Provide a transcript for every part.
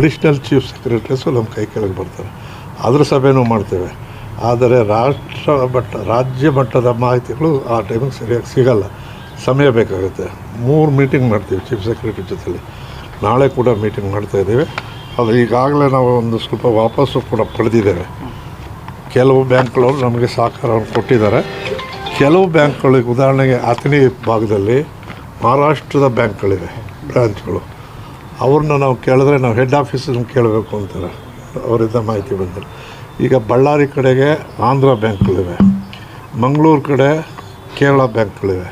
Additional chief secretaries ನಮ್ಮ ಕೈ ಕೆಳಗೆ ಬರ್ತಾರೆ. ಅದ್ರ ಸಭೆನೂ ಮಾಡ್ತೇವೆ. ಆದರೆ ರಾಜ್ಯ ಮಟ್ಟದ ಮಾಹಿತಿಗಳು ಆ ಟೈಮಿಗೆ ಸರಿಯಾಗಿ ಸಿಗಲ್ಲ, ಸಮಯ ಬೇಕಾಗುತ್ತೆ. 3 ಮೀಟಿಂಗ್ ಮಾಡ್ತೀವಿ ಚೀಫ್ ಸೆಕ್ರೆಟರಿ ಜೊತೆಲಿ. ನಾಳೆ ಕೂಡ ಮೀಟಿಂಗ್ ಮಾಡ್ತಾಯಿದ್ದೀವಿ. ಅದು ಈಗಾಗಲೇ ನಾವು ಒಂದು ಸ್ವಲ್ಪ ವಾಪಸ್ಸು ಕೂಡ ಪಡೆದಿದ್ದೇವೆ. ಕೆಲವು ಬ್ಯಾಂಕ್ಗಳವರು ನಮಗೆ ಸಹಕಾರವನ್ನು ಕೊಟ್ಟಿದ್ದಾರೆ. ಕೆಲವು ಬ್ಯಾಂಕ್ಗಳಿಗೆ, ಉದಾಹರಣೆಗೆ ಅಥಣಿ ಭಾಗದಲ್ಲಿ ಮಹಾರಾಷ್ಟ್ರದ ಬ್ಯಾಂಕ್ಗಳಿವೆ, ಬ್ರಾಂಚ್ಗಳು. ಅವ್ರನ್ನ ನಾವು ಕೇಳಿದ್ರೆ ನಾವು ಹೆಡ್ ಆಫೀಸನ್ನು ಕೇಳಬೇಕು ಅಂತಾರೆ, ಅವರಿಂದ ಮಾಹಿತಿ ಬಂದಿಲ್ಲ. ಈಗ ಬಳ್ಳಾರಿ ಕಡೆಗೆ ಆಂಧ್ರ ಬ್ಯಾಂಕ್ಗಳಿವೆ, ಮಂಗಳೂರು ಕಡೆ ಕೇರಳ ಬ್ಯಾಂಕ್ಗಳಿವೆ.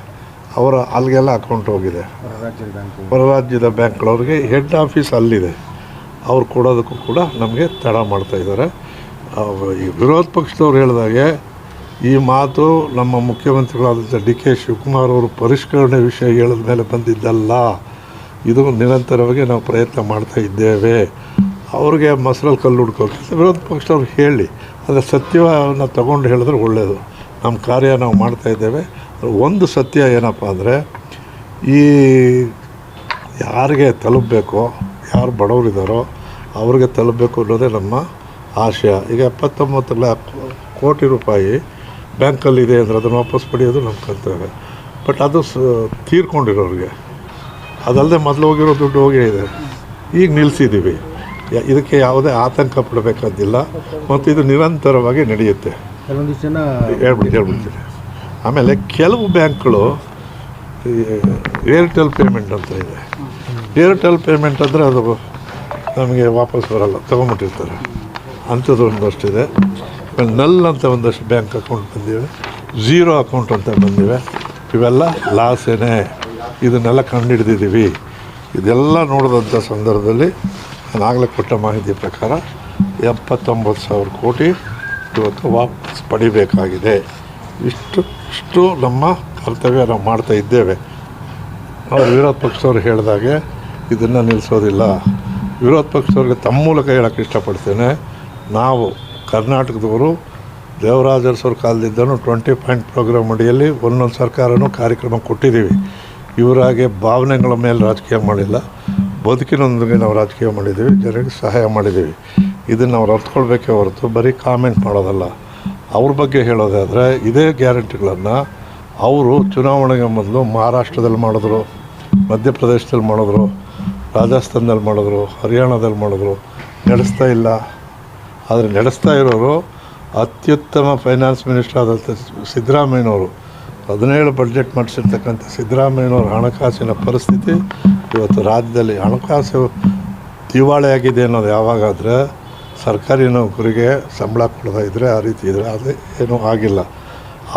ಅವರ ಅಲ್ಲಿಗೆಲ್ಲ ಅಕೌಂಟ್ ಹೋಗಿದೆ. ಹೊರ ರಾಜ್ಯದ ಬ್ಯಾಂಕ್ಗಳವ್ರಿಗೆ ಹೆಡ್ ಆಫೀಸ್ ಅಲ್ಲಿದೆ. ಅವ್ರು ಕೊಡೋದಕ್ಕೂ ಕೂಡ ನಮಗೆ ತಡ ಮಾಡ್ತಾಯಿದ್ದಾರೆ. ಈ ವಿರೋಧ ಪಕ್ಷದವ್ರು ಹೇಳಿದಾಗೆ ಈ ಮಾತು ನಮ್ಮ ಮುಖ್ಯಮಂತ್ರಿಗಳಾದಂಥ DK ಶಿವಕುಮಾರ್ ಅವರು ಪರಿಷ್ಕರಣೆ ವಿಷಯ ಹೇಳಿದ ಮೇಲೆ ಬಂದಿದ್ದಲ್ಲ. ಇದು ನಿರಂತರವಾಗಿ ನಾವು ಪ್ರಯತ್ನ ಮಾಡ್ತಾ ಇದ್ದೇವೆ. ಅವ್ರಿಗೆ ಮೊಸರಲ್ಲಿ ಕಲ್ಲು ಹುಡ್ಕೋಕೆ ವಿರೋಧ ಪಕ್ಷದವ್ರು ಹೇಳಿ, ಅದರ ಸತ್ಯವನ್ನು ತಗೊಂಡು ಹೇಳಿದ್ರೆ ಒಳ್ಳೆಯದು. ನಮ್ಮ ಕಾರ್ಯ ನಾವು ಮಾಡ್ತಾಯಿದ್ದೇವೆ. ಒಂದು ಸತ್ಯ ಏನಪ್ಪ ಅಂದರೆ, ಈ ಯಾರಿಗೆ ತಲುಪಬೇಕೋ, ಯಾರು ಬಡವರಿದ್ದಾರೋ ಅವ್ರಿಗೆ ತಲುಪಬೇಕು ಅನ್ನೋದೇ ನಮ್ಮ ಆಶಯ. ಈಗ 79 ಕೋಟಿ ರೂಪಾಯಿ ಬ್ಯಾಂಕಲ್ಲಿದೆ ಅಂದರೆ ಅದನ್ನು ವಾಪಸ್ ಪಡೆಯೋದು ನಮ್ಮ ಕರ್ತವ್ಯ. ಬಟ್ ಅದು ತೀರ್ಕೊಂಡಿರೋರಿಗೆ, ಅದಲ್ಲದೆ ಮೊದಲು ಹೋಗಿರೋ ದುಡ್ಡು ಹೋಗೇ ಇದೆ. ಈಗ ನಿಲ್ಲಿಸಿದ್ದೀವಿ. ಇದಕ್ಕೆ ಯಾವುದೇ ಆತಂಕ ಪಡಬೇಕಾದಿಲ್ಲ ಮತ್ತು ಇದು ನಿರಂತರವಾಗಿ ನಡೆಯುತ್ತೆ. ಕೆಲವೊಂದಿಷ್ಟು ಜನ ಹೇಳ್ಬಿಡ್ತೀನಿ. ಆಮೇಲೆ ಕೆಲವು ಬ್ಯಾಂಕ್ಗಳು ಏರ್ಟೆಲ್ ಪೇಮೆಂಟ್ ಅಂತ ಇದೆ. ಏರ್ಟೆಲ್ ಪೇಮೆಂಟ್ ಅಂದರೆ ಅದು ನಮಗೆ ವಾಪಸ್ ಬರಲ್ಲ, ತೊಗೊಂಬಿಟ್ಟಿರ್ತಾರೆ. ಅಂಥದ್ದು ಒಂದಷ್ಟಿದೆ. ನಲ್ ಅಂತ ಒಂದಷ್ಟು ಬ್ಯಾಂಕ್ ಅಕೌಂಟ್ ಬಂದಿವೆ, ಝೀರೋ ಅಕೌಂಟ್ ಅಂತ ಬಂದಿವೆ. ಇವೆಲ್ಲ ಲಾಸೇನೆ. ಇದನ್ನೆಲ್ಲ ಕಂಡುಹಿಡಿದಿದ್ದೀವಿ. ಇದೆಲ್ಲ ನೋಡಿದಂಥ ಸಂದರ್ಭದಲ್ಲಿ ನಾನಾಗಲೇ ಕೊಟ್ಟ ಮಾಹಿತಿ ಪ್ರಕಾರ 79,000 ಕೋಟಿ ಇವತ್ತು ವಾಪಸ್ ಪಡಿಬೇಕಾಗಿದೆ. ಇಷ್ಟು ನಮ್ಮ ಕರ್ತವ್ಯ ನಾವು ಮಾಡ್ತಾ ಇದ್ದೇವೆ. ಅವರು ವಿರೋಧ ಪಕ್ಷದವ್ರು ಹೇಳಿದಾಗೆ ಇದನ್ನು ನಿಲ್ಲಿಸೋದಿಲ್ಲ. ವಿರೋಧ ಪಕ್ಷದವ್ರಿಗೆ ತಮ್ಮ ಮೂಲಕ ಹೇಳೋಕ್ಕೆ ಇಷ್ಟಪಡ್ತೇನೆ. ನಾವು ಕರ್ನಾಟಕದವರು ದೇವರಾಜ ಅರಸವ್ರ ಕಾಲದಿಂದನೂ 20 ಪಾಯಿಂಟ್ ಪ್ರೋಗ್ರಾಮ್ ಅಡಿಯಲ್ಲಿ ಒಂದೊಂದು ಸರ್ಕಾರನೂ ಕಾರ್ಯಕ್ರಮ ಕೊಟ್ಟಿದ್ದೀವಿ. ಇವರಾಗೆ ಭಾವನೆಗಳ ಮೇಲೆ ರಾಜಕೀಯ ಮಾಡಿಲ್ಲ, ಬದುಕಿನೊಂದಿಗೆ ನಾವು ರಾಜಕೀಯ ಮಾಡಿದ್ದೀವಿ, ಜನರಿಗೆ ಸಹಾಯ ಮಾಡಿದ್ದೀವಿ. ಇದನ್ನು ಅವ್ರು ಅರ್ಥಕೊಳ್ಬೇಕೇ ಹೊರತು ಬರೀ ಕಾಮೆಂಟ್ ಮಾಡೋದಲ್ಲ. ಅವ್ರ ಬಗ್ಗೆ ಹೇಳೋದಾದರೆ ಇದೇ ಗ್ಯಾರಂಟಿಗಳನ್ನು ಅವರು ಚುನಾವಣೆಗೆ ಮೊದಲು ಮಹಾರಾಷ್ಟ್ರದಲ್ಲಿ ಮಾಡಿದ್ರು, ಮಧ್ಯಪ್ರದೇಶದಲ್ಲಿ ಮಾಡಿದ್ರು, ರಾಜಸ್ಥಾನದಲ್ಲಿ ಮಾಡಿದ್ರು, ಹರಿಯಾಣದಲ್ಲಿ ಮಾಡಿದ್ರು. ನಡೆಸ್ತಾ ಇಲ್ಲ. ಆದರೆ ನಡೆಸ್ತಾ ಇರೋರು ಅತ್ಯುತ್ತಮ ಫೈನಾನ್ಸ್ ಮಿನಿಸ್ಟರ್ ಆದಂಥ ಸಿದ್ದರಾಮಯ್ಯನವರು, 17 ಬಡ್ಜೆಟ್ ಮಾಡಿಸಿರ್ತಕ್ಕಂಥ ಸಿದ್ದರಾಮಯ್ಯನವ್ರ ಹಣಕಾಸಿನ ಪರಿಸ್ಥಿತಿ ಇವತ್ತು ರಾಜ್ಯದಲ್ಲಿ ಹಣಕಾಸು ದಿವಾಳಿಯಾಗಿದೆ ಅನ್ನೋದು ಯಾವಾಗಾದರೆ ಸರ್ಕಾರಿ ನೌಕರಿಗೆ ಸಂಬಳ ಕೊಡ್ತಾ ಇದ್ದರೆ, ಆ ರೀತಿ ಇದ್ದರೆ. ಅದು ಏನೂ ಆಗಿಲ್ಲ.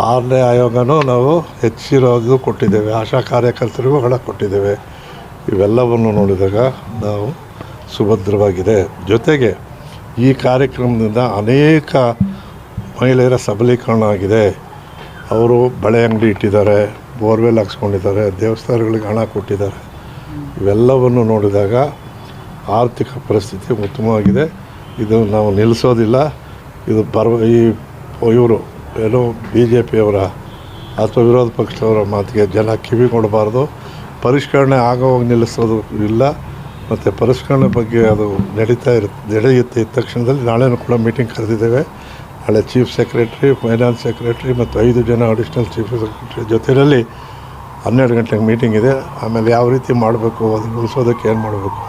6ನೇ ಆಯೋಗನೂ ನಾವು ಹೆಚ್ಚಿರೋದು ಕೊಟ್ಟಿದ್ದೇವೆ, ಆಶಾ ಕಾರ್ಯಕರ್ತರಿಗೂ ಹಣ ಕೊಟ್ಟಿದ್ದೇವೆ. ಇವೆಲ್ಲವನ್ನು ನೋಡಿದಾಗ ನಾವು ಸುಭದ್ರವಾಗಿದೆ. ಜೊತೆಗೆ ಈ ಕಾರ್ಯಕ್ರಮದಿಂದ ಅನೇಕ ಮಹಿಳೆಯರ ಸಬಲೀಕರಣ ಆಗಿದೆ. ಅವರು ಬಳೆ ಅಂಗಡಿ ಇಟ್ಟಿದ್ದಾರೆ, ಬೋರ್ವೆಲ್ ಹಾಕ್ಸ್ಕೊಂಡಿದ್ದಾರೆ, ದೇವಸ್ಥಾನಗಳಿಗೆ ಹಣ ಕೊಟ್ಟಿದ್ದಾರೆ. ಇವೆಲ್ಲವನ್ನು ನೋಡಿದಾಗ ಆರ್ಥಿಕ ಪರಿಸ್ಥಿತಿ ಉತ್ತಮವಾಗಿದೆ. ಇದು ನಾವು ನಿಲ್ಲಿಸೋದಿಲ್ಲ. ಇದು ಇವರು ಏನೋ BJPಯವರ ಅಥವಾ ವಿರೋಧ ಪಕ್ಷದವರ ಮಾತಿಗೆ ಜನ ಕಿವಿ ಕೊಡಬಾರ್ದು. ಪರಿಷ್ಕರಣೆ ಆಗೋವಾಗ ನಿಲ್ಲಿಸೋದು ಇಲ್ಲ. ಮತ್ತು ಪರಿಷ್ಕರಣೆ ಬಗ್ಗೆ ಅದು ನಡೆಯುತ್ತೆ. ಇದ್ದ ತಕ್ಷಣದಲ್ಲಿ ನಾಳೆನೂ ಕೂಡ ಮೀಟಿಂಗ್ ಕರೆದಿದ್ದೇವೆ. ನಾಳೆ ಚೀಫ್ ಸೆಕ್ರೆಟ್ರಿ, ಫೈನಾನ್ಸ್ ಸೆಕ್ರೆಟ್ರಿ ಮತ್ತು 5 ಜನ ಅಡಿಷ್ನಲ್ ಚೀಫ್ ಸೆಕ್ರೆಟ್ರಿ ಜೊತೆಯಲ್ಲಿ 12 ಗಂಟೆಗೆ ಮೀಟಿಂಗ್ ಇದೆ. ಆಮೇಲೆ ಯಾವ ರೀತಿ ಮಾಡಬೇಕು, ಅದನ್ನು ಉಳಿಸೋದಕ್ಕೆ ಏನು ಮಾಡಬೇಕು,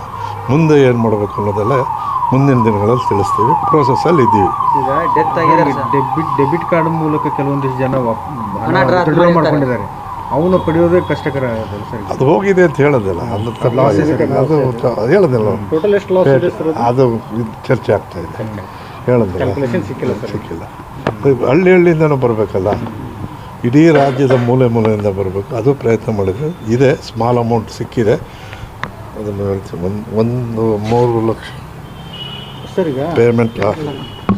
ಮುಂದೆ ಏನು ಮಾಡಬೇಕು ಅನ್ನೋದೆಲ್ಲ ಮುಂದಿನ ದಿನಗಳಲ್ಲಿ ತಿಳಿಸ್ತೀವಿ. ಪ್ರೋಸೆಸ್ಸಲ್ಲಿ ಇದ್ದೀವಿ. ಈಗ ಡೆಬಿಟ್ ಕಾರ್ಡ್ ಮೂಲಕ ಕೆಲವೊಂದಿಷ್ಟು ಜನ ವಿಡ್ರಾ ಮಾಡ್ಕೊಂಡಿದ್ದಾರೆ. ಅವನು ಪಡೆಯೋದೇ ಕಷ್ಟಕರ ಸರ್. ಅದು ಹೋಗಿದೆ ಅಂತ ಹೇಳೋದಿಲ್ಲ, ಅದು ಹೇಳೋದಿಲ್ಲ. ಅದು ಚರ್ಚೆ ಆಗ್ತಾಯಿದೆ, ಹೇಳೋದಿಲ್ಲ, ಸಿಕ್ಕಿಲ್ಲ. ಹಳ್ಳಿಯಿಂದನೂ ಬರಬೇಕಲ್ಲ, ಇಡೀ ರಾಜ್ಯದ ಮೂಲೆಯಿಂದ ಬರಬೇಕು. ಅದು ಪ್ರಯತ್ನ ಮಾಡಿದರೆ ಇದೆ. ಸ್ಮಾಲ್ ಅಮೌಂಟ್ ಸಿಕ್ಕಿದೆ, ಅದನ್ನು ಹೇಳ್ತೀವಿ. ಒಂದು 3 ಲಕ್ಷ ಸರ್ ಈಗ ಪೇಮೆಂಟ್.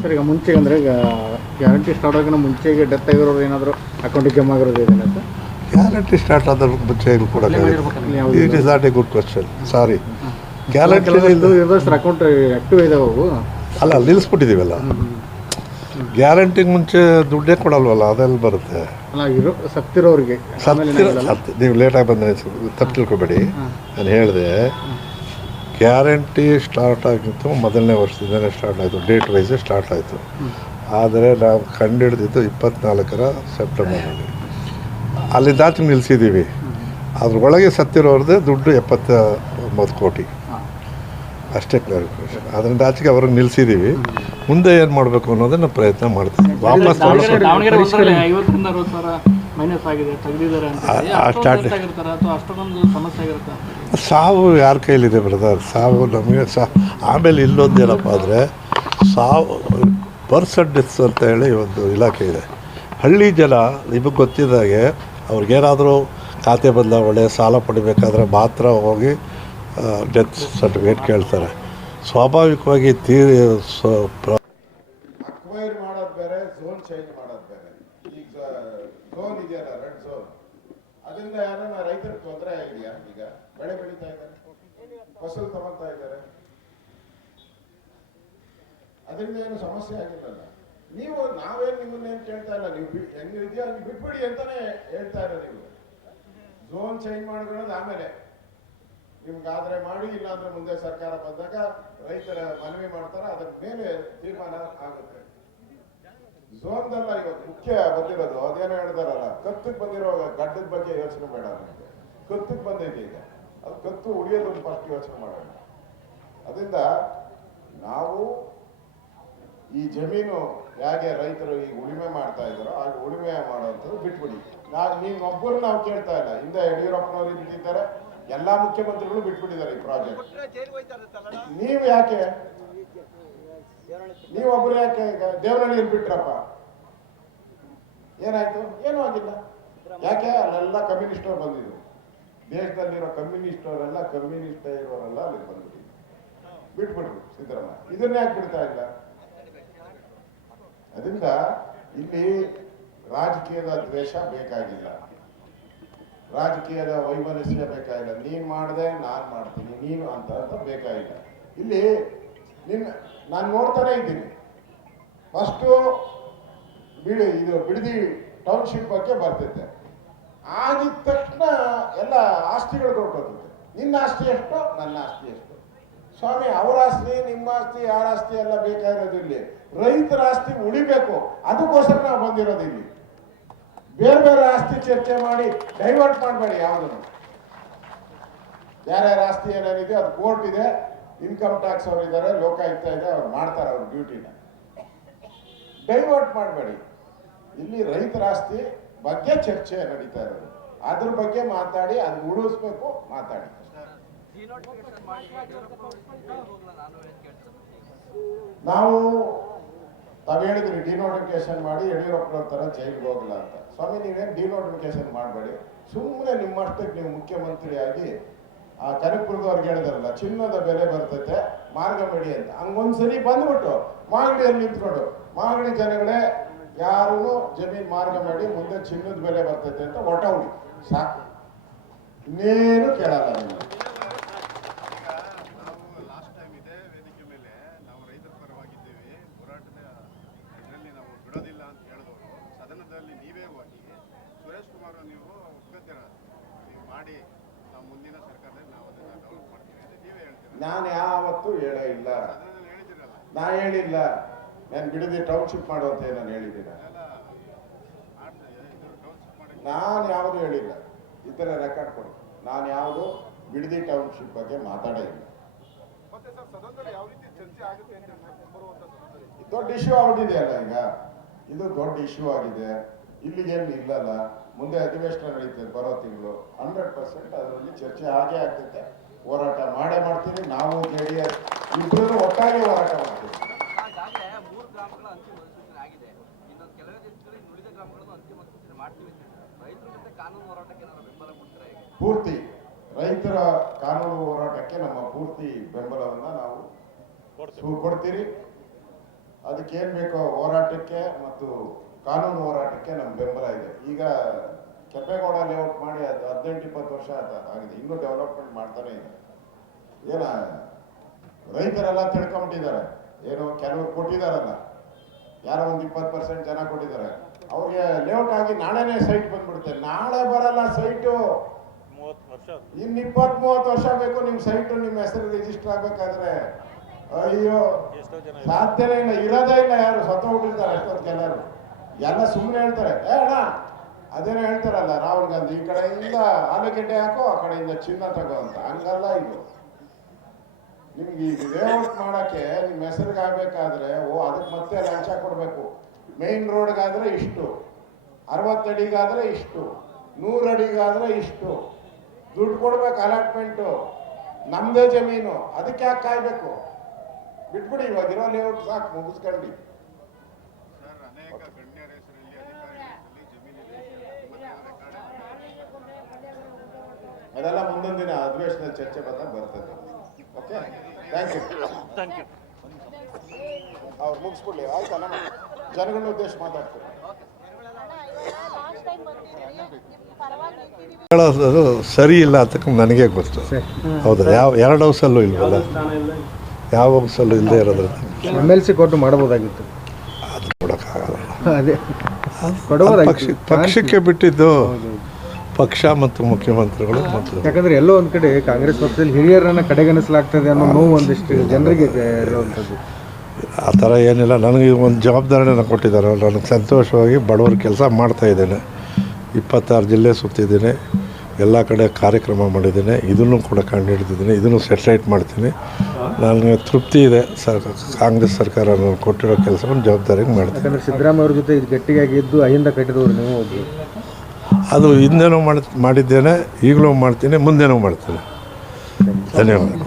ಸರ್ ಈಗ ಮುಂಚೆಗೆ ಅಂದರೆ ಈಗ ಗ್ಯಾರಂಟಿ ಸ್ಟಾರ್ಟ್ ಆಗೋಣ ಮುಂಚೆಗೆ ಡೆತ್ ಆಗಿರೋರು ಏನಾದರೂ ಅಕೌಂಟಿಗೆ ಜಮಾ ಆಗಿರೋದು ಇದೆಯಾ ಸರ್? ಗ್ಯಾರಂಟಿ ಸ್ಟಾರ್ಟ್ ಆದ ಮುಂಚೆ ಕೂಡ it is not A good question. Sorry. Guarantee ಇರೋದು ಸರ್ ಅಕೌಂಟ್ ಆ್ಯಕ್ಟಿವ್ ಇದಾವೆ ಅವು. ಅಲ್ಲ, ನಿಲ್ಲಿಸ್ಬಿಟ್ಟಿದ್ದೀವಲ್ಲ. ಗ್ಯಾರಂಟಿಗೆ ಮುಂಚೆ ದುಡ್ಡೇ ಕೊಡಲ್ವಲ್ಲ, ಅದೆಲ್ಲ ಬರುತ್ತೆ. ಅಲ್ಲ, ಇರೋ ಸತ್ತಿರೋರಿಗೆ ನೀವು ಲೇಟಾಗಿ ಬಂದರೆ ತಪ್ಪು ತಿಳ್ಕೊಬೇಡಿ. ನಾನು ಹೇಳಿದೆ ಗ್ಯಾರಂಟಿ ಸ್ಟಾರ್ಟ್ ಆಗಿತ್ತು ಮೊದಲನೇ ವರ್ಷದಿಂದಲೇ ಸ್ಟಾರ್ಟ್ ಆಯಿತು, ಡೇಟ್ ವೈಸೇ ಸ್ಟಾರ್ಟ್ ಆಯಿತು. ಆದರೆ ನಾವು ಕಂಡುಹಿಡಿದಿದ್ದು 24ರ ಸೆಪ್ಟೆಂಬರ್ನಲ್ಲಿ. ಅಲ್ಲಿಂದಾಚೆ ನಿಲ್ಲಿಸಿದ್ದೀವಿ. ಅದ್ರೊಳಗೆ ಸತ್ತಿರೋರದೇ ದುಡ್ಡು 79 ಕೋಟಿ ಅಷ್ಟೇ ಕ್ಲಾರಿಫಿಕೇಶನ್. ಅದರಿಂದ ಆಚೆಗೆ ಅವ್ರಿಗೆ ನಿಲ್ಲಿಸಿದ್ದೀವಿ. ಮುಂದೆ ಏನು ಮಾಡಬೇಕು ಅನ್ನೋದನ್ನು ಪ್ರಯತ್ನ ಮಾಡ್ತೀವಿ. ವಾಪಸ್ ದಾವಣಗೆರೆ 50-60 ಸಾವಿರ ಮೈನಸ್ ಆಗಿದೆ, ತೆಗೆದಿದ್ದಾರೆ ಅಂತ ಅಷ್ಟೊಂದು ಸಮಸ್ಯೆ ಆಗಿರುತ್ತೆ. ಸಾವು ಯಾರ ಕೈಲಿದೆ ಬ್ರದರ್? ಸಾವು ನಮಗೆ ಆಮೇಲೆ ಇಲ್ಲೊಂದು ಏನಪ್ಪ ಅಂದರೆ ಸಾವು ಬರ್ಸ್ ಆ್ಯಂಡ್ ಡೆತ್ಸ್ ಅಂತ ಹೇಳಿ ಒಂದು ಇಲಾಖೆ ಇದೆ. ಹಳ್ಳಿ ಜನ ನಿಮಗೆ ಗೊತ್ತಿದ್ದಾಗೆ ಅವ್ರಿಗೇನಾದರೂ ಖಾತೆ ಬದಲಾವಣೆ ಸಾಲ ಪಡಿಬೇಕಾದ್ರೆ ಮಾತ್ರ ಹೋಗಿ ಡೆತ್ ಸರ್ಟಿಫಿಕೇಟ್ ಕೇಳ್ತಾರೆ. ಸ್ವಾಭಾವಿಕವಾಗಿ ಅಕ್ವೈರ್ ಮಾಡೋದು ಬೇರೆ, ಝೋನ್ ಚೇಂಜ್ ಮಾಡೋದು ಬೇರೆ. ಈಗ ಝೋನ್ ಇದೆಯಲ್ಲ, ರೆಡ್ ಝೋನ್, ಅದರಿಂದ ಯಾರನ್ನ ರೈತರಿಗೆ ತೊಂದರೆ ಆಗಿದೆಯಾ? ಈಗ ಬೆಳೆ ಬೆಳೀತಾ ಇದ್ದಾರೆ, ಫಸಲು ತಗೊಳ್ತಾ ಇದ್ದಾರೆ, ಅದರಿಂದ ಏನು ಸಮಸ್ಯೆ ಆಗಿಲ್ಲಲ್ಲ. ನೀವು ನಾವೇನು ನಿಮ್ಮನ್ನೇನು ಕೇಳ್ತಾ ಇಲ್ಲ, ನೀವು ಹೆಂಗಿದೆಯಾ ನೀವು ಬಿಟ್ಬಿಡಿ ಅಂತಾನೆ ಹೇಳ್ತಾ ಇರೋದು. ನೀವು ಝೋನ್ ಚೇಂಜ್ ಮಾಡ್ಕೊಳ್ಳೋದು ಆಮೇಲೆ ನಿಮ್ಗಾದ್ರೆ ಮಾಡಿ, ಇಲ್ಲಾಂದ್ರೆ ಮುಂದೆ ಸರ್ಕಾರ ಬಂದಾಗ ರೈತರ ಮನವಿ ಮಾಡ್ತಾರೆ, ಅದರ ಮೇಲೆ ತೀರ್ಮಾನ ಆಗುತ್ತೆ. ಝೋನ್ದಲ್ಲ ಇವತ್ತು ಮುಖ್ಯ ಬಂದಿರೋದು. ಅದೇನೋ ಹೇಳ್ತಾರಲ್ಲ, ಕತ್ತಿಗೆ ಬಂದಿರೋ ಗಡ್ಡದ ಬಗ್ಗೆ ಯೋಚನೆ ಬೇಡ, ನಮಗೆ ಕತ್ತಿಗೆ ಬಂದೈತೆ ಈಗ, ಅದು ಕತ್ತು ಉಳಿಯೋದನ್ನು ಫಸ್ಟ್ ಯೋಚನೆ ಮಾಡೋಣ. ಅದರಿಂದ ನಾವು ಈ ಜಮೀನು ಹೇಗೆ ರೈತರು ಈಗ ಉಳಿಮೆ ಮಾಡ್ತಾ ಇದ್ದಾರೋ ಹಾಗೆ ಉಳಿಮೆ ಮಾಡೋವಂಥದ್ದು ಬಿಟ್ಬಿಡಿ. ನೀವೊಬ್ಬರು ನಾವು ಕೇಳ್ತಾ ಇಲ್ಲ. ಹಿಂದೆ ಯಡಿಯೂರಪ್ಪನವರು ಬಿಟ್ಟಿದ್ದಾರೆ, ಎಲ್ಲಾ ಮುಖ್ಯಮಂತ್ರಿಗಳು ಬಿಟ್ಬಿಟ್ಟಿದ್ದಾರೆ ಈ ಪ್ರಾಜೆಕ್ಟ್. ನೀವು ಯಾಕೆ, ನೀವೊಬ್ಬರು ಯಾಕೆ ಈಗ ದೇವನಹಳ್ಳಿಯಲ್ಲಿ ಬಿಟ್ರಪ್ಪ? ಏನಾಯ್ತು? ಏನೂ ಆಗಿಲ್ಲ. ಯಾಕೆ? ಅಲ್ಲೆಲ್ಲ ಕಮ್ಯುನಿಸ್ಟ್ ಅವ್ರು ಬಂದಿದ್ರು. ದೇಶದಲ್ಲಿರೋ ಕಮ್ಯುನಿಸ್ಟ್ ಅವರೆಲ್ಲ, ಕಮ್ಯುನಿಸ್ಟ್ ಇರೋರೆಲ್ಲ ಅಲ್ಲಿ ಬಂದ್ಬಿಟ್ಟಿದ್ರು, ಬಿಟ್ಬಿಟ್ರು ಸಿದ್ದರಾಮಯ್ಯ. ಇದನ್ನ ಯಾಕೆ ಬಿಡ್ತಾ ಇಲ್ಲ? ಅದರಿಂದ ಇಲ್ಲಿ ರಾಜಕೀಯದ ದ್ವೇಷ ಬೇಕಾಗಿಲ್ಲ, ರಾಜಕೀಯದ ವೈಮನಸ್ಯ ಬೇಕಾಗಿಲ್ಲ. ನೀನು ಮಾಡಿದೆ ನಾನು ಮಾಡ್ತೀನಿ, ನೀನು ಅಂತ ಬೇಕಾಗಿಲ್ಲ. ಇಲ್ಲಿ ನಾನು ನೋಡ್ತಾನೆ ಇದ್ದೀನಿ. ಫಸ್ಟು ಬಿಡದಿ ಟೌನ್ಶಿಪ್ ಬಗ್ಗೆ ಬರ್ತಿದ್ದೆ, ಆಗಿದ ತಕ್ಷಣ ಎಲ್ಲ ಆಸ್ತಿಗಳು ಕೊಟ್ಟೋಗುತ್ತೆ. ನಿನ್ನ ಆಸ್ತಿ ಎಷ್ಟು, ನನ್ನ ಆಸ್ತಿ ಎಷ್ಟು? ಸ್ವಾಮಿ, ಅವರ ಆಸ್ತಿ ನಿಮ್ಮ ಆಸ್ತಿ ಯಾರ ಆಸ್ತಿ ಎಲ್ಲ ಬೇಕಾಗಿರೋದು. ಇಲ್ಲಿ ರೈತರ ಆಸ್ತಿ ಉಳಿಬೇಕು, ಅದಕ್ಕೋಸ್ಕರ ನಾವು ಬಂದಿರೋದು. ಇಲ್ಲಿ ಬೇರೆ ಬೇರೆ ಆಸ್ತಿ ಚರ್ಚೆ ಮಾಡಿ ಡೈವರ್ಟ್ ಮಾಡಬೇಡಿ ಯಾವುದನ್ನು. ಯಾರ್ಯಾರ ಆಸ್ತಿ ಏನೇನಿದೆ ಅದು ಕೋರ್ಟ್ ಇದೆ, ಇನ್ಕಮ್ ಟ್ಯಾಕ್ಸ್ ಅವರು ಇದ್ದಾರೆ, ಲೋಕಾಯುಕ್ತ ಇದೆ, ಅವ್ರು ಮಾಡ್ತಾರೆ ಅವ್ರ ಡ್ಯೂಟಿನ. ಡೈವರ್ಟ್ ಮಾಡಬೇಡಿ. ಇಲ್ಲಿ ರೈತರ ಆಸ್ತಿ ಬಗ್ಗೆ ಚರ್ಚೆ ನಡೀತಾ ಇರೋದು, ಅದ್ರ ಬಗ್ಗೆ ಮಾತಾಡಿ, ಅದು ಉಳಿಸ್ಬೇಕು, ಮಾತಾಡಿ. ನಾವು ತಾವು ಹೇಳಿದ್ರಿ ಡಿನೋಟಿಫಿಕೇಶನ್ ಮಾಡಿ ಯಡಿಯೂರಪ್ಪನವ್ರ ತರ ಜೈಲಿಗೆ ಹೋಗಲ್ಲ ಅಂತ. ಸ್ವಾಮಿ, ನೀವೇನು ಡಿನೋಟಿಫಿಕೇಶನ್ ಮಾಡಬೇಡಿ. ಸುಮ್ಮನೆ ನಿಮ್ಮಷ್ಟಕ್ಕೆ ನೀವು ಮುಖ್ಯಮಂತ್ರಿಯಾಗಿ ಆ ಕನಕಪುರದವ್ರಿಗೆ ಹೇಳಿದಾರಲ್ಲ, ಚಿನ್ನದ ಬೆಲೆ ಬರ್ತೈತೆ ಮಾರ್ಗಮಡಿ ಅಂತ, ಹಂಗೊಂದ್ಸರಿ ಬಂದ್ಬಿಟ್ಟು ಮಾಗಡಿಯಲ್ಲಿ ನಿಂತ್ಕೊಂಡು, ಮಾಗಡಿ ಜನಗಳೇ ಯಾರೂ ಜಮೀನ್ ಮಾರ್ಗ ಮಾಡಿ, ಮುಂದೆ ಚಿನ್ನದ ಬೆಲೆ ಬರ್ತೈತೆ ಅಂತ ಹೊಟ್ಟೌಡಿ ಸಾಕು, ಇನ್ನೇನು ಕೇಳಲ್ಲ ನೀವು. ನಾನು ಯಾವತ್ತೂ ಹೇಳೇ ಇಲ್ಲ, ನಾ ಹೇಳಿಲ್ಲ. ನಾನು ಬಿಡದಿ ಟೌನ್ಶಿಪ್ ಮಾಡುವಂತ ನಾನು ಹೇಳಿದ್ದೀನ? ನಾನು ಯಾವುದು ಹೇಳಿಲ್ಲ. ಇತರ ರೆಕಾರ್ಡ್ ಕೊಡಿ. ನಾನು ಯಾವುದು ಬಿಡದಿ ಟೌನ್ಶಿಪ್ ಬಗ್ಗೆ ಮಾತಾಡೇ ಇಲ್ಲ. ದೊಡ್ಡ ಇಶ್ಯೂ ಆಗ್ಬಿಟ್ಟಿದೆಯಲ್ಲ ಈಗ, ಇದು ದೊಡ್ಡ ಇಶ್ಯೂ ಆಗಿದೆ. ಇಲ್ಲಿಗೇನು ಇಲ್ಲಲ್ಲ, ಮುಂದೆ ಅಧಿವೇಶನ ನಡೀತದೆ ಬರೋ ತಿಂಗಳು, 100% ಅದರಲ್ಲಿ ಚರ್ಚೆ ಆಗೇ ಆಗ್ತೈತೆ. ಹೋರಾಟ ಮಾಡೇ ಮಾಡ್ತೀನಿ. ನಾವು JDS ಇಬ್ಬರೂ ಒಟ್ಟಾಗಿ ಹೋರಾಟ ಮಾಡ್ತೀವಿ. ಪೂರ್ತಿ ರೈತರ ಕಾನೂನು ಹೋರಾಟಕ್ಕೆ ನಮ್ಮ ಪೂರ್ತಿ ಬೆಂಬಲವನ್ನ ನಾವು ಕೊಡ್ತೀರಿ. ಅದಕ್ಕೇನು ಬೇಕೋ ಹೋರಾಟಕ್ಕೆ ಮತ್ತು ಕಾನೂನು ಹೋರಾಟಕ್ಕೆ ನಮ್ಮ ಬೆಂಬಲ ಇದೆ. ಈಗ ಕೆಂಪೇಗೌಡ ಲೇಔಟ್ ಮಾಡಿ ಅದು 18-20 ವರ್ಷ ಆಗಿದೆ, ಇನ್ನೂ ಡೆವಲಪ್ಮೆಂಟ್ ಮಾಡ್ತಾನೆ ಇದೆ. ಏನ ರೈತರೆಲ್ಲ ತಿಳ್ಕೊಂಬಿಟ್ಟಿದ್ದಾರೆ. ಏನು ಕೆಲವರು ಕೊಟ್ಟಿದ್ದಾರಲ್ಲ, ಯಾರೋ ಒಂದು 20% ಜನ ಕೊಟ್ಟಿದ್ದಾರೆ, ಅವ್ರಿಗೆ ಲೇಔಟ್ ಆಗಿ ನಾಳೆನೇ ಸೈಟ್ ಬಂದ್ಬಿಡುತ್ತೆ. ನಾಳೆ ಬರಲ್ಲ ಸೈಟು, ಇನ್ನು 20-30 ವರ್ಷ ಬೇಕು ನಿಮ್ಮ ಸೈಟು ನಿಮ್ಮ ಹೆಸರು ರಿಜಿಸ್ಟರ್ ಆಗಬೇಕಾದ್ರೆ. ಅಯ್ಯೋ ಸಾಧ್ಯನೇ ಇಲ್ಲ, ಇರೋದೇ ಇಲ್ಲ. ಯಾರು ಸತ್ತೋಗ್ಬಿಟ್ಟಿರ್ತಾರೆ ಅಷ್ಟೊತ್ತಿಗೆಲ್ಲರೂ. ಎಲ್ಲ ಸುಮ್ಮನೆ ಹೇಳ್ತಾರೆ, ಅಣ್ಣ ಅದೇನೋ ಹೇಳ್ತಾರಲ್ಲ ರಾಹುಲ್ ಗಾಂಧಿ, ಈ ಕಡೆಯಿಂದ ಆಲೂಗೆಡ್ಡೆ ಹಾಕೋ, ಆ ಕಡೆಯಿಂದ ಚಿನ್ನ ತಗೋ ಅಂತ. ಹಂಗಲ್ಲ ಇದು. ನಿಮ್ಗೆ ಈಗ ಲೇಔಟ್ ಮಾಡೋಕ್ಕೆ ನಿಮ್ಮ ಹೆಸರಿಗೆ ಆಗಬೇಕಾದ್ರೆ ಅದಕ್ಕೆ ಮತ್ತೆ ಲಂಚ ಕೊಡಬೇಕು. ಮೇನ್ ರೋಡ್ಗಾದ್ರೆ ಇಷ್ಟು, 60 ಅಡಿಗಾದ್ರೆ ಇಷ್ಟು, 100 ಅಡಿಗಾದ್ರೆ ಇಷ್ಟು ದುಡ್ಡು ಕೊಡ್ಬೇಕು. ಅಲಾಟ್ಮೆಂಟು ನಮ್ಮದೇ ಜಮೀನು, ಅದಕ್ಕೆ ಯಾಕೆ ಕಾಯ್ಬೇಕು? ಬಿಟ್ಬಿಡಿ, ಇವಾಗಿರೋ ಲೇಔಟ್ ಸಾಕು, ಮುಗಿಸ್ಕೊಂಡು. ಅದೆಲ್ಲ ಮುಂದಿನ ದಿನ ಅಧಿವೇಶನದಲ್ಲಿ ಚರ್ಚೆ ಬಂದಾಗ ಬರ್ತದೆ. Okay, thank you. ಅವ್ರು ಮುಗಿಸ್ಬಿಡ್ಲಿ, ಆಯ್ತಲ್ಲ. ಜನಗಳ ಉದ್ದೇಶ ಮಾತಾಡ್ತಾರೆ. ಹೇಳೋದು ಸರಿ ಇಲ್ಲ ಅಂತ ನನಗೆ ಗೊತ್ತು. ಹೌದಾ? ಯಾವ 2 ಹೌಸಲ್ಲೂ ಇಲ್ವಲ್ಲ, ಯಾವ ಹೌಸಲ್ಲೂ ಇಲ್ಲದೆ ಇರೋದ್ರಿಂದ MLC ಕೊಟ್ಟು ಮಾಡಬಹುದಾಗಿತ್ತು. ಅದು ಕೊಡೋಕ್ಕಾಗಲ್ಲ. ಅದೇ ಪಕ್ಷಕ್ಕೆ ಬಿಟ್ಟಿದ್ದು ಪಕ್ಷ ಮತ್ತು ಮುಖ್ಯಮಂತ್ರಿಗಳು. ಮತ್ತು ಯಾಕಂದ್ರೆ ಎಲ್ಲೋ ಒಂದ್ ಕಡೆ ಕಾಂಗ್ರೆಸ್ ಪಕ್ಷದಲ್ಲಿ ಹಿರಿಯರನ್ನ ಕಡೆಗಣಿಸಲಾಗ್ತದೆ ಅನ್ನೋ ನೋವು ಒಂದಿಷ್ಟು ಜನರಿಗೆ ಇರುವಂಥದ್ದು. ಆ ಥರ ಏನಿಲ್ಲ. ನನಗೆ ಒಂದು ಜವಾಬ್ದಾರಿನ ಕೊಟ್ಟಿದ್ದಾರೆ. ನನಗೆ ಸಂತೋಷವಾಗಿ ಬಡವರ ಕೆಲಸ ಮಾಡ್ತಾಯಿದ್ದೇನೆ. 26 ಜಿಲ್ಲೆ ಸುತ್ತಿದ್ದೀನಿ, ಎಲ್ಲ ಕಡೆ ಕಾರ್ಯಕ್ರಮ ಮಾಡಿದ್ದೀನಿ. ಇದನ್ನು ಕೂಡ ಕಂಡು ಹಿಡಿದಿದ್ದೀನಿ, ಇದನ್ನು ಸೆಟ್ಲೈಟ್ ಮಾಡ್ತೀನಿ. ನನಗೆ ತೃಪ್ತಿ ಇದೆ. ಕಾಂಗ್ರೆಸ್ ಸರ್ಕಾರ ನಾನು ಕೊಟ್ಟಿರೋ ಕೆಲಸವನ್ನು ಜವಾಬ್ದಾರಿಗೆ ಮಾಡ್ತೀನಿ. ಯಾಕಂದರೆ ಸಿದ್ದರಾಮಯ್ಯ ಅವ್ರ ಜೊತೆ ಇದು ಗಟ್ಟಿಯಾಗಿ ಇದ್ದು ಅಹಿಂದ ಕಟ್ಟಿದವರು ನೀವು ಹೋಗಿ, ಅದು ಹಿಂದೆನೂ ಮಾಡಿದ್ದೇನೆ, ಈಗಲೂ ಮಾಡ್ತೀನಿ, ಮುಂದೆನೂ ಮಾಡ್ತೀನಿ. ಧನ್ಯವಾದ.